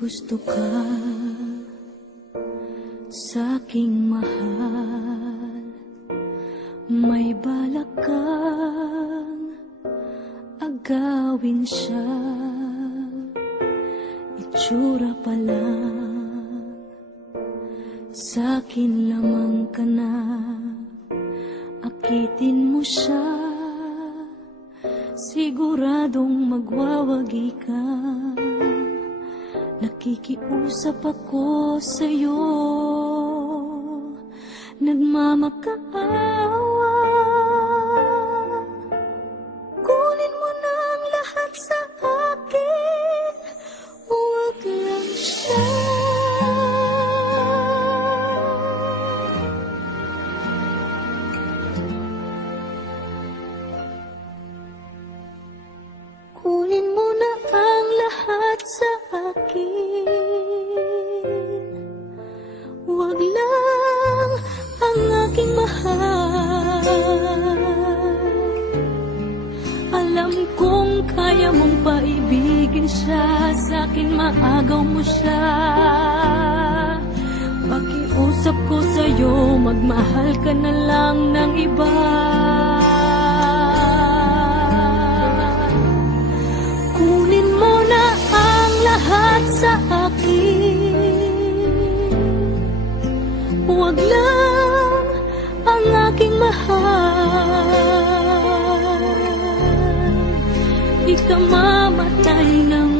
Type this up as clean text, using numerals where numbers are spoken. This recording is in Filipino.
gusto ka sa'king mahal, may balak kang agawin siya. Itsura pa lang, sa'kin lamang ka na, akitin mo siya, siguradong magwawagi ka. Nakikiusap ako sa'yo, nagmamakaawa. Kunin mo na ang lahat sa akin, huwag lang siya. Kunin mo na ang lahat sa akin, huwag lang ang aking mahal. Alam kong kaya mong paibigin siya, sa'kin maagaw mo siya. Pakiusap ko sa'yo, magmahal ka na lang ng iba. Kunin mo na ang lahat sa akin, huwag lang ang aking mahal. Di ka mamatay ng